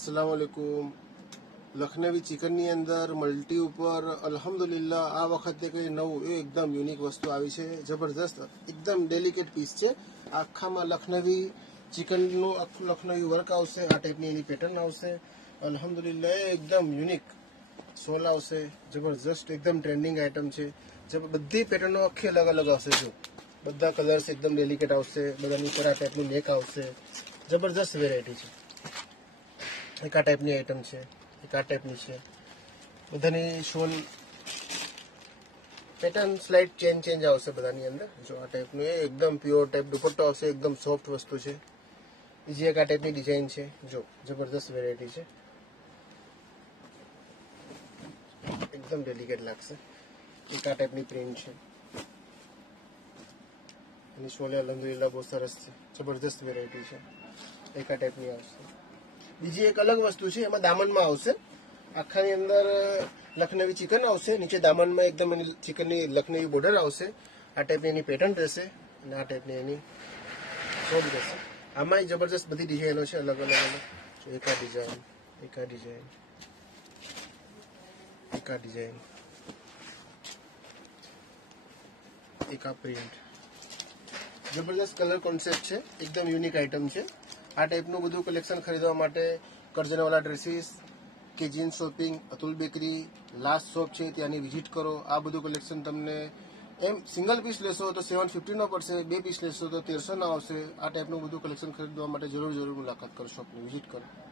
अस्सलाम वालेकुम। લખનવી ચિકનની અંદર મલ્ટી ઉપર અલ્હમ્દુલિલ્લાહ આ વખતે કંઈ નવું એ એકદમ યુનિક વસ્તુ આવી છે, જબરદસ્ત એકદમ ડેલિકેટ પીસ છે। આખામાં લખનવી ચિકનનું આખું લખનવી વર્ક આવશે, આ ટાઈપની એની પેટર્ન આવશે। અલ્હમ્દુલિલ્લાહ એ એકદમ યુનિક સોલ આવશે, જબરદસ્ત એકદમ ટ્રેન્ડિંગ આઇટમ છે। બધી પેટર્નો આખી અલગ અલગ આવશે, જો બધા કલર્સ એકદમ ડેલિકેટ આવશે, બધાની ઉપર આ ટાઈપનું નેક આવશે, જબરદસ્ત વેરાયટી છે। એક આ ટાઈપની આઇટમ છે, એક આ ટાઈપની છે, બધાની શોલ પેટર્ન સ્લાઇટ ચેન્જ આવશે બધાની અંદર। જો આ ટાઈપનું એ એકદમ પ્યોર ટાઈપ દુપટ્ટો આવશે, એકદમ સોફ્ટ વસ્તુ છે। બીજી એક આ ટાઈપની ડિઝાઇન છે, જો જબરદસ્ત વેરાયટી છે, એકદમ ડેલિકેટ લાગશે। એક આ ટાઈપની પ્રિન્ટ છે, એની શોલે અલ્હમ્દુલિલ્લાહ બહુ સરસ છે, જબરદસ્ત વેરાયટી છે। એક આ ટાઈપની આવશે। બીજી એક અલગ વસ્તુ છે, એમાં દામનમાં આવશે, આખાની અંદર લખનવી ચિકન આવશે, નીચે દામનમાં એકદમ એની ચિકનની લખનવી બોર્ડર આવશે, આ ટાઈપની એની પેટર્ન રહેશે અને આ ટાઈપની એની શોલ રહેશે। આમાં જબરદસ્ત બધી ડિઝાઇનો છે, અલગ અલગ અલગ। એક આ ડિઝાઇન, એક આ ડિઝાઇન, એક આ ડિઝાઇન, એક આ પ્રિન્ટ, જબરદસ્ત કલર કોન્સેપ્ટ છે, એકદમ યુનિક આઇટમ છે। આ ટાઈપનું બધું કલેક્શન ખરીદવા માટે કરજનવાલા ડ્રેસીસ, કે jeans shopping, Atul bakery, last shop છે ત્યાંની વિઝિટ કરો। આ બધું કલેક્શન તમને એમ સિંગલ પીસ લેશો તો 750 પડશે, 2 પીસ લેશો તો 1300 આવશે। આ ટાઈપનું બધું કલેક્શન ખરીદવા માટે જરૂર મુલાકાત કરો, શોપની વિઝિટ કરો।